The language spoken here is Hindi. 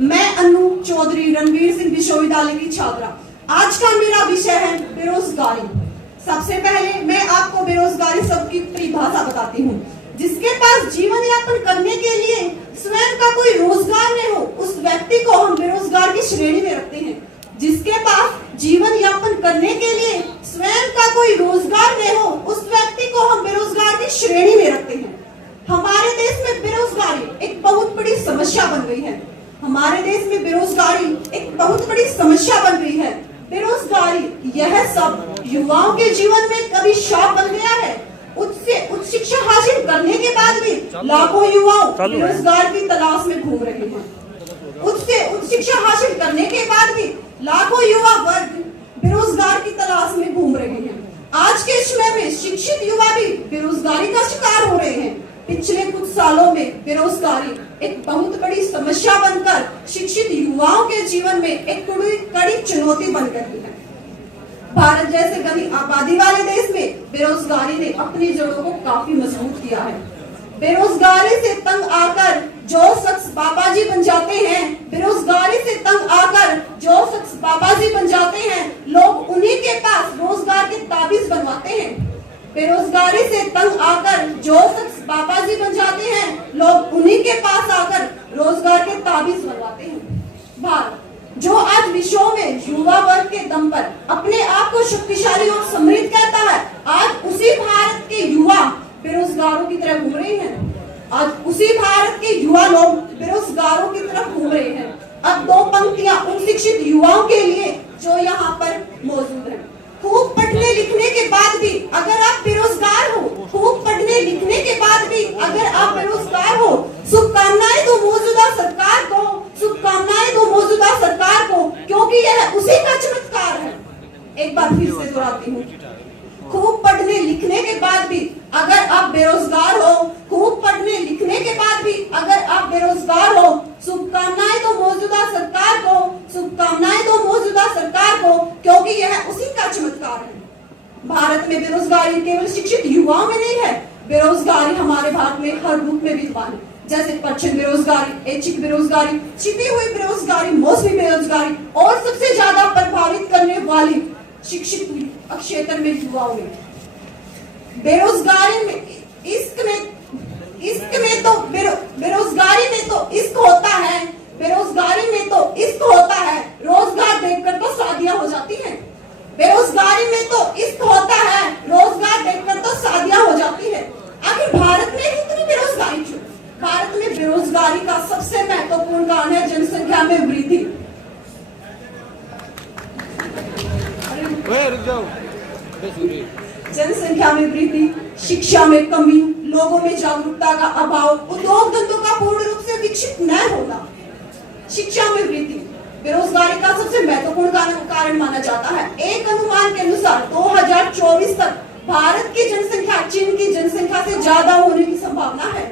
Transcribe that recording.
मैं अनु चौधरी रणवीर सिंह विश्वविद्यालय की छात्रा। आज का मेरा विषय है बेरोजगारी। सबसे पहले मैं आपको बेरोजगारी शब्द की परिभाषा बताती हूँ। जिसके पास जीवन यापन करने के लिए स्वयं का कोई रोजगार नहीं हो, उस व्यक्ति को हम बेरोजगार की श्रेणी में रखते हैं। जिसके पास जीवन यापन करने के लिए स्वयं का कोई रोजगार नहीं हो, उस व्यक्ति को हम बेरोजगार की श्रेणी में रखते हैं। हमारे देश में बेरोजगारी एक बहुत बड़ी समस्या बन गई है। हमारे देश में बेरोजगारी एक बहुत बड़ी समस्या बन गई है। बेरोजगारी यह सब युवाओं के जीवन में कभी शाप बन गया है। उच्च शिक्षा हासिल करने के बाद भी लाखों युवाओं बेरोजगार की तलाश में घूम रहे हैं। उच्च शिक्षा हासिल करने के बाद भी लाखों युवा वर्ग बेरोजगार की तलाश में घूम रहे हैं। आज के समय में शिक्षित युवा भी बेरोजगारी का शिकार हो रहे हैं। पिछले कुछ सालों में बेरोजगारी एक बहुत बड़ी समस्या बनकर शिक्षित युवाओं के जीवन में एक कड़ी चुनौती बन गई है। भारत जैसे घनी आबादी वाले देश में बेरोजगारी ने अपनी जड़ों को काफी मजबूत किया है। बेरोजगारी से तंग आकर जो शख्स बाबाजी बन जाते हैं, बेरोजगारी से तंग आकर जो शख्स बाबाजी बन जाते हैं, लोग उन्हीं के पास रोजगार के ताबीज बनवाते हैं। बेरोजगारी से तंग आकर जो शख्स बाबाजी बन जाते हैं, लोग उन्हीं के पास आकर रोजगार के ताबीज बनवाते हैं। भारत जो आज विश्व में युवा वर्ग के दम पर अपने आप को शक्तिशाली और समृद्ध कहता है, आज उसी भारत के युवा बेरोजगारों की तरफ घूम रहे हैं। आज उसी भारत के युवा लोग बेरोजगारों की तरफ घूम रहे हैं। अब दो पंक्तियां उन शिक्षित युवाओं के लिए जो यहाँ पर मौजूद हैं। खूब पढ़ने लिखने के बाद भी अगर आप बेरोजगार हो, खूब पढ़ने लिखने के बाद भी अगर आप बेरोजगार हो, शुभकामनाएं दो मौजूदा सरकार को, शुभकामनाएं दो मौजूदा सरकार को, क्योंकि यह उसी का चमत्कार है। एक बार फिर से दोहराती हूँ, खूब पढ़ने लिखने के बाद भी अगर आप बेरोजगार हो, खूब पढ़ने लिखने के बाद भी अगर आप बेरोजगार हो, शुभकामनाएं दो मौजूदा सरकार को, शुभकामनाएं दो मौजूदा सरकार को, क्योंकि यह उसी का चमत्कार है। भारत में बेरोजगारी केवल शिक्षित युवाओं में नहीं है, बेरोजगारी हमारे भारत में हर रूप में विद्यमान है। जैसे पश्चिम बेरोजगारी, ऐच्छिक बेरोजगारी, छिपी हुई बेरोजगारी, मौसमी बेरोजगारी और सबसे ज्यादा प्रभावित करने वाली शिक्षित क्षेत्र में युवाओं में बेरोजगारी में बेरोजगारी में तो इश्क होता है, बेरोजगारी में तो इश्क होता है, रोजगार देखकर तो शादियां हो जाती हैं। बेरोजगारी में तो इश्क होता है, रोजगार देखकर तो शादियां हो जाती है। आखिर भारत में इतनी बेरोजगारी क्यों? भारत में बेरोजगारी का सबसे महत्वपूर्ण कारण है जनसंख्या में वृद्धि। जनसंख्या में वृद्धि, शिक्षा में कमी, लोगों में जागरूकता का अभाव, उद्योग धंधों का पूर्ण रूप से विकसित न होना। शिक्षा में वृद्धि बेरोजगारी का सबसे महत्वपूर्ण कारण माना जाता है। एक अनुमान के अनुसार 2024 तक भारत की जनसंख्या चीन की जनसंख्या से ज्यादा होने की संभावना है।